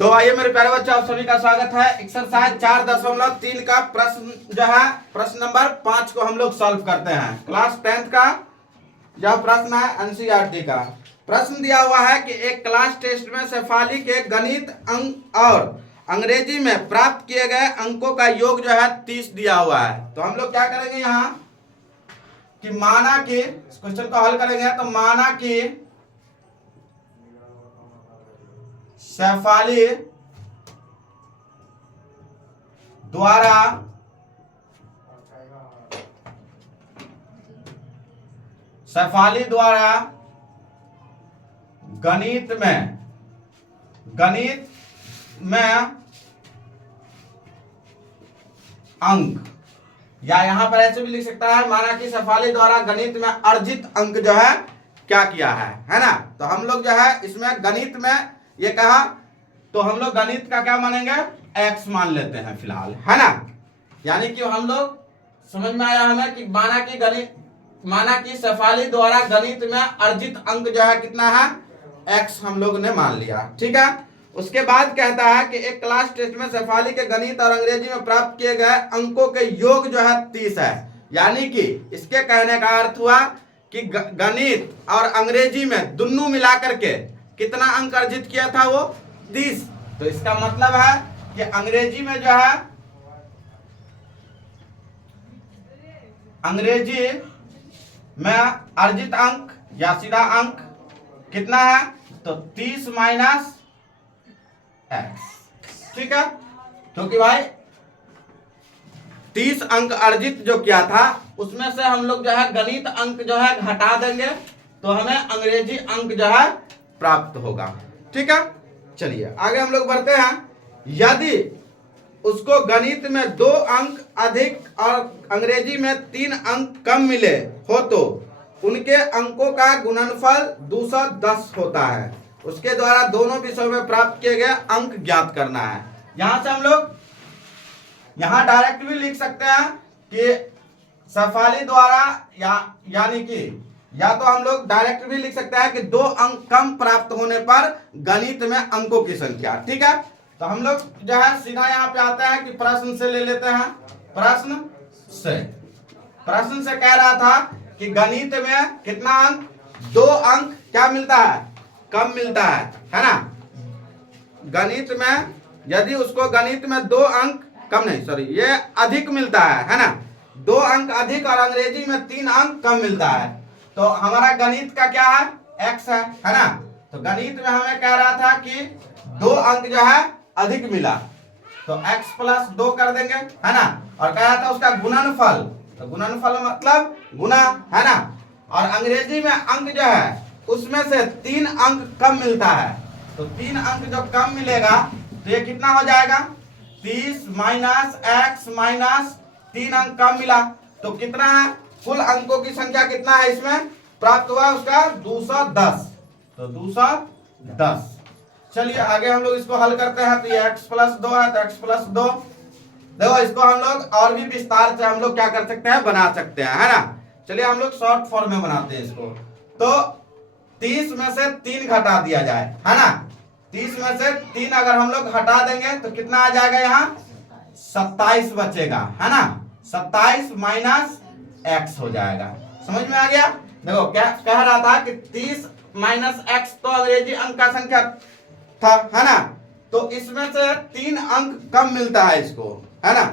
तो आइए मेरे प्यारे बच्चों, आप सभी का स्वागत है। एक्सरसाइज 4.3 का प्रश्न जो है प्रश्न नंबर 5 को हम लोग सॉल्व करते हैं। क्लास 10th का यह प्रश्न है, एनसीईआरटी का प्रश्न दिया हुआ है कि एक क्लास टेस्ट में शेफाली के गणित अंक और अंग्रेजी में प्राप्त किए गए अंकों का योग जो है 30 दिया हुआ है। तो हम लोग क्या करेंगे यहाँ कि माना कि इस क्वेश्चन को हल करेंगे तो माना कि शेफाली द्वारा गणित में अंक, या यहां पर ऐसे भी लिख सकता है, माना कि शेफाली द्वारा गणित में अर्जित अंक जो है क्या किया है ना। तो हम लोग जो है इसमें गणित में ये कहा तो हम लोग गणित का क्या मानेंगे, एक्स मान लेते हैं फिलहाल, है ना। यानी कि हम लोग समझ में आया हमें कि माना कि शेफाली द्वारा गणित में अर्जित अंक जो है कितना है, एक्स हम लोग ने मान लिया, ठीक है। उसके बाद कहता है कि एक क्लास टेस्ट में शेफाली के गणित और अंग्रेजी में प्राप्त किए गए अंकों के योग जो है 30 है। यानी कि इसके कहने का अर्थ हुआ कि गणित और अंग्रेजी में दोनों मिलाकर के कितना अंक अर्जित किया था, वो 30। तो इसका मतलब है कि अंग्रेजी में जो है, अंग्रेजी में अर्जित अंक या सीधा अंक कितना है, तो 30 माइनस एक्स, ठीक है। क्योंकि भाई 30 अंक अर्जित जो किया था उसमें से हम लोग जो है गणित अंक जो है घटा देंगे तो हमें अंग्रेजी अंक जो है प्राप्त होगा, ठीक है। चलिए आगे हम लोग बढ़ते हैं। यदि उसको गणित में 2 अंक अधिक और अंग्रेजी में 3 अंक कम मिले हो तो उनके अंकों का गुणनफल 210 होता है। उसके द्वारा दोनों विषयों में प्राप्त किए गए अंक ज्ञात करना है। यहां से हम लोग यहां डायरेक्ट भी लिख सकते हैं कि शेफाली द्वारा यानी कि या तो हम लोग डायरेक्ट भी लिख सकते हैं कि 2 अंक कम प्राप्त होने पर गणित में अंकों की संख्या, ठीक है। तो हम लोग जो है सीधा यहाँ पे आता है कि प्रश्न से ले लेते हैं। प्रश्न से कह रहा था कि गणित में कितना अंक, 2 अंक क्या मिलता है, कम मिलता है ना। गणित में यदि उसको गणित में 2 अंक कम नहीं, सॉरी, ये अधिक मिलता है ना। 2 अंक अधिक और अंग्रेजी में 3 अंक कम मिलता है। तो हमारा गणित का क्या है, एक्स है ना। तो गणित में हमें कह रहा था कि 2 अंक जो है अधिक मिला तो x प्लस 2 कर देंगे, है ना। और कह रहा था उसका गुणनफल, तो गुणनफल मतलब गुना, है ना। और अंग्रेजी में अंक जो है उसमें से 3 अंक कम मिलता है। तो 3 अंक जो कम मिलेगा तो ये कितना हो जाएगा, 30 माइनस एक्स माइनस 3 अंक कम मिला तो कितना है, कुल अंकों की संख्या कितना है इसमें प्राप्त हुआ उसका 210। तो 210। चलिए आगे हम लोग इसको हल करते हैं। तो ये x प्लस 2 है तो x प्लस 2, देखो इसको हम लोग और भी विस्तार से हम लोग क्या कर सकते हैं, बना सकते हैं, है ना। चलिए हम लोग शॉर्ट फॉर्म में बनाते हैं इसको। तो 30 में से 3 घटा दिया जाए, है ना। 30 में से 3 अगर हम लोग हटा देंगे तो कितना आ जाएगा, यहाँ 27 बचेगा, है ना। 27 माइनस एक्स हो जाएगा। समझ में आ गया। देखो क्या कह रहा था कि 30 माइनस एक्स तो अंग्रेजी अंक का संख्या था, है ना। तो इसमें से 3 अंक कम मिलता है इसको, है ना।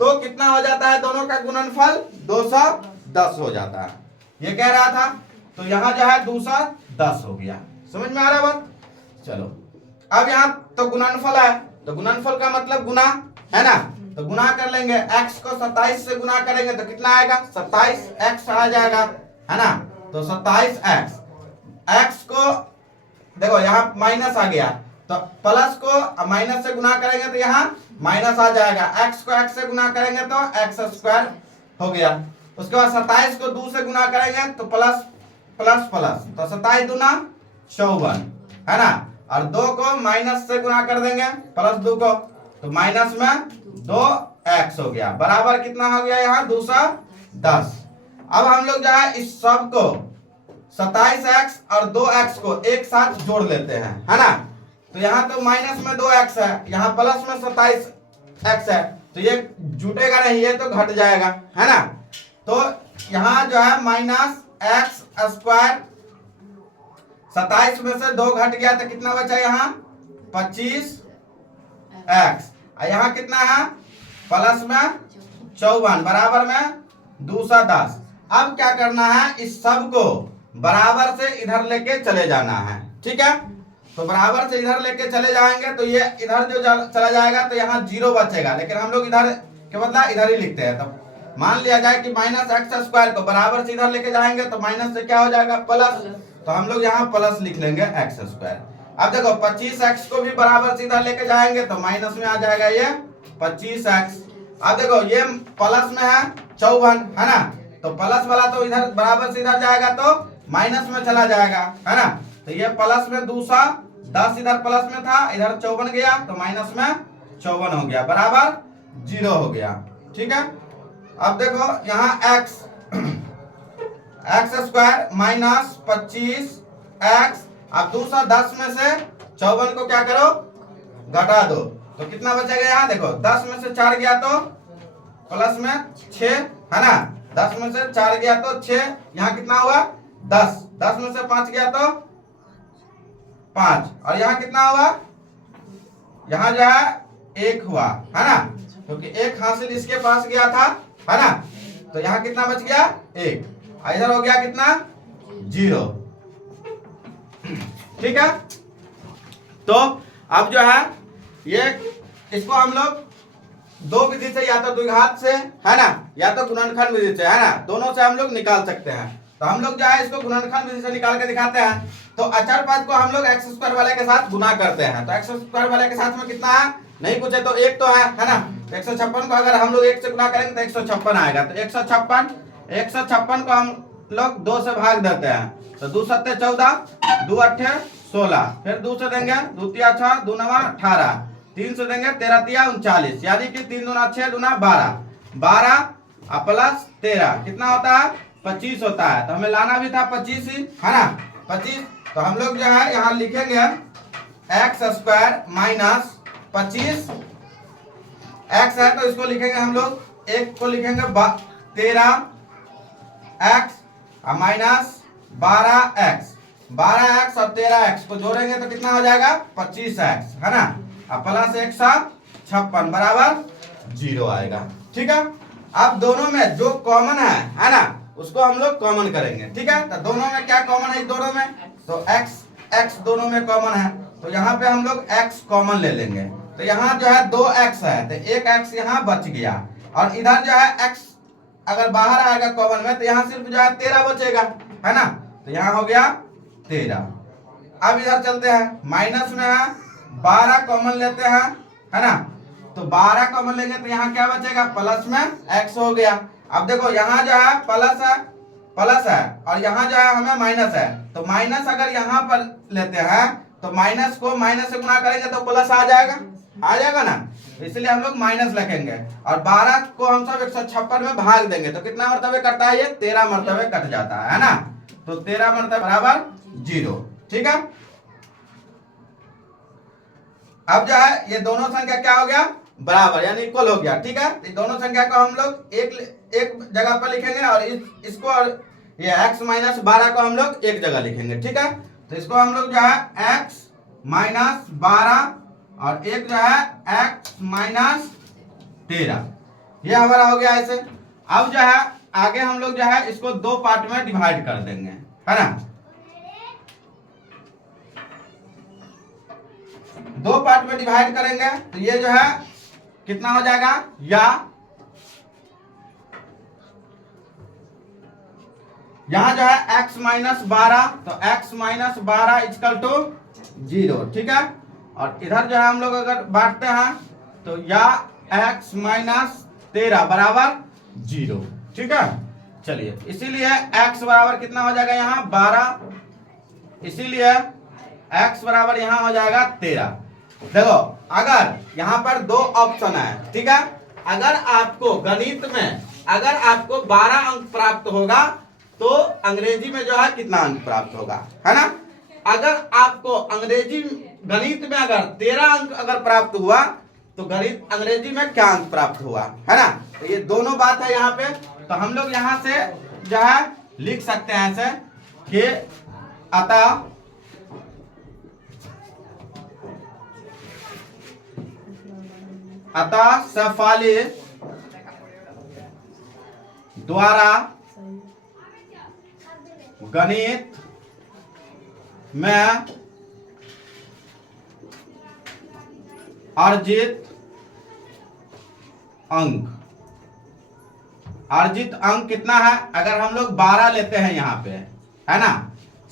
तो कितना हो जाता है, दोनों का गुणनफल 210 हो जाता है, ये कह रहा था। तो यहाँ जो है 210 हो गया। समझ में आ रहा है बात। चलो अब यहाँ तो गुणनफल है तो गुणनफल का मतलब गुना, है ना। तो गुना कर लेंगे, x को 27 से गुना करेंगे तो कितना आएगा, 27x आ जाएगा, है ना। तो 27x, x को देखो यहाँ माइनस आ गया तो प्लस को माइनस से गुना करेंगे तो यहाँ माइनस आ जाएगा। x को x से गुना करेंगे तो एक्स स्क्वायर हो गया। उसके बाद 27 को 2 से गुना करेंगे तो प्लस प्लस प्लस, तो 27 दूना 54, है ना। और 2 को माइनस से गुना कर देंगे प्लस 2 को, तो माइनस में 2x हो गया, बराबर कितना हो गया यहाँ 210। अब हम लोग जो है इस सब को 27x और 2x को एक साथ जोड़ लेते हैं, है ना। तो यहाँ तो माइनस में 2x है, यहाँ प्लस में 27x है, तो ये जुटेगा नहीं, ये तो घट जाएगा, है ना। तो यहाँ जो है माइनस एक्स स्क्वायर, 27 में से 2 घट गया तो कितना बचा यहाँ 25x, यहाँ कितना है प्लस में 54 बराबर में 210। अब क्या करना है, इस सब को बराबर से इधर लेके चले जाना है, ठीक है। तो बराबर से इधर लेके चले जाएंगे तो ये इधर जो चला जाएगा तो यहाँ 0 बचेगा, लेकिन हम लोग इधर के बदला इधर ही लिखते हैं। तो मान लिया जाए कि माइनस एक्स स्क्वायर को बराबर से इधर लेके जाएंगे तो माइनस से क्या हो जाएगा प्लस, तो हम लोग यहाँ प्लस लिख लेंगे एक्स स्क्वायर। अब देखो 25x को भी बराबर से इधर लेके जाएंगे तो माइनस में आ जाएगा ये 25x। अब देखो ये प्लस में है 54, है ना, तो प्लस वाला तो इधर बराबर से इधर जाएगा तो माइनस में चला जाएगा, है ना। तो ये प्लस में 210 इधर प्लस में था, इधर 54 गया तो माइनस में 54 हो गया बराबर 0 हो गया, ठीक है। अब देखो यहाँ एक्स स्क्वायर माइनस 25x, अब 210 में से 54 को क्या करो घटा दो, तो कितना बचेगा यहाँ देखो 10 में से 4 गया तो प्लस में 6, है ना, 10 में से 4 गया तो 6, यहाँ कितना हुआ 10, 10 में से 5 गया तो 5, और यहाँ कितना हुआ, यहाँ जो है 1 हुआ, है ना, क्योंकि 1 हासिल इसके पास गया था, है ना, तो यहाँ कितना बच गया 1, इधर हो गया कितना 0, ठीक है। तो अब जो है ये इसको हम लोग दो विधि से, या तो द्विघात से, है ना, या तो गुणनखंड विधि से, है ना, दोनों से हम लोग निकाल सकते हैं। तो हम लोग जो है इसको गुणनखंड विधि से निकाल के दिखाते हैं। तो अचर पद को हम लोग एक्स स्क्वायर वाले के साथ गुना करते हैं, तो एक्स स्क्वायर वाले के साथ में कितना है नहीं पूछे तो 1 तो है ना, तो 156 को अगर हम लोग 1 से गुना करेंगे तो 156 आएगा, तो 156 को हम लोग 2 से भाग देते हैं, तो 2 सत्ते 14, 2 अट्ठे 16, फिर 2 से देंगे 2 तिया 6, 2 नवा 18, 3 से देंगे 13 तिया 39, यानी कि 3 दूना 6 दूना 12, 12 प्लस 13 कितना होता है 25 होता है। तो हमें लाना भी था 25 ही, है ना, 25। तो हम लोग जो है यहाँ लिखेंगे एक्स स्क्वायर माइनस 25 एक्स है तो इसको लिखेंगे हम लोग, एक को लिखेंगे 13 एक्स माइनस 12 एक्स और 13 एक्स को जोड़ेंगे तो कितना हो जाएगा 25 एक्स, है ना, अब प्लस 156 बराबर 0 आएगा, ठीक है। अब दोनों में जो कॉमन है ना, उसको हम लोग कॉमन करेंगे, ठीक है। तो दोनों में क्या कॉमन है, दोनों में तो x दोनों में कॉमन है, तो यहाँ पे हम लोग x कॉमन ले लेंगे, तो यहाँ जो है 2x है तो 1x यहाँ बच गया, और इधर जो है x अगर बाहर आएगा कॉमन में तो यहाँ सिर्फ जो है 13 बचेगा, है ना, तो यहाँ हो गया 13। अब इधर चलते हैं, माइनस में है 12 कॉमन लेते हैं, है ना, तो 12 कॉमन लेंगे तो यहाँ क्या बचेगा प्लस में x हो गया। अब देखो यहाँ जो है प्लस है और यहाँ जो है हमें माइनस है, तो माइनस अगर यहाँ पर लेते हैं तो माइनस को माइनस से गुना करेंगे तो प्लस आ जाएगा ना, इसलिए हम लोग माइनस लिखेंगे, और 12 को हम सब 156 में भाग देंगे तो कितना मरतबे कटता है, ये 13 मरतबे कट जाता है ना, तो 13 मरतबे बराबर 0, ठीक है। अब जो है ये दोनों संख्या क्या हो गया बराबर, यानी इक्वल हो गया, ठीक है। इस दोनों संख्या को हम लोग एक जगह पर लिखेंगे और इसको और ये x माइनस 12 को हम लोग एक जगह लिखेंगे, ठीक है। तो इसको हम लोग जो है x माइनस 12 और एक जो है x माइनस 13, ये हमारा हो गया ऐसे। अब जो है आगे हम लोग जो है इसको 2 पार्ट में डिवाइड कर देंगे, है ना, 2 पार्ट में डिवाइड करेंगे तो ये जो है कितना हो जाएगा, या यहां जो है x माइनस 12, तो x माइनस 12 इक्वल टू 0, ठीक है। और इधर जो है हम लोग अगर बांटते हैं तो या x माइनस 13 बराबर 0, ठीक है। चलिए इसीलिए x बराबर कितना हो जाएगा यहाँ 12, इसीलिए x बराबर यहाँ हो जाएगा 13। देखो अगर यहाँ पर 2 ऑप्शन है, ठीक है, अगर आपको गणित में अगर आपको 12 अंक प्राप्त होगा तो अंग्रेजी में जो है कितना अंक प्राप्त होगा, है ना। अगर आपको अंग्रेजी गणित में अगर 13 अंक अगर प्राप्त हुआ तो गणित अंग्रेजी में क्या अंक प्राप्त हुआ, है ना। तो ये दोनों बात है यहाँ पे। तो हम लोग यहाँ से जो है लिख सकते हैं ऐसे कि अतः सफाली द्वारा गणित में अर्जित अंक कितना है, अगर हम लोग 12 लेते हैं यहाँ पे, है ना।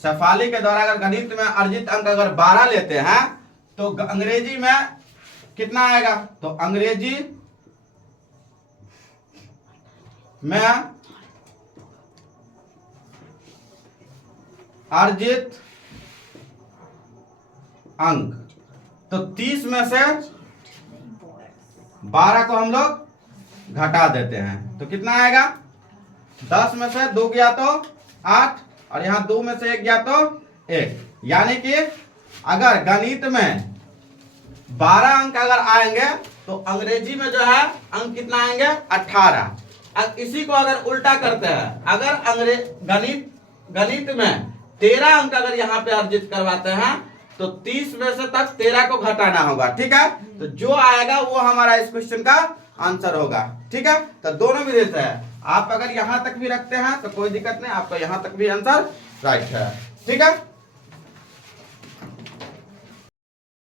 सफाली के द्वारा अगर गणित में अर्जित अंक अगर 12 लेते हैं तो अंग्रेजी में कितना आएगा, तो अंग्रेजी में अर्जित अंक, तो 30 में से 12 को हम लोग घटा देते हैं तो कितना आएगा, 10 में से 2 गया तो 8 और यहाँ 2 में से 1 गया तो 1। यानी कि अगर गणित में 12 अंक अगर आएंगे तो अंग्रेजी में जो है अंक कितना आएंगे, 18। अब इसी को अगर उल्टा करते हैं, अगर गणित में 13 अंक अगर यहाँ पे अर्जित करवाते हैं तो 30 में से तक 13 को घटाना होगा, ठीक है। तो जो आएगा वो हमारा इस क्वेश्चन का आंसर होगा, ठीक है। तो दोनों विधि से है, आप अगर यहाँ तक भी रखते हैं तो कोई दिक्कत नहीं, आपका यहाँ तक भी आंसर राइट है, ठीक है।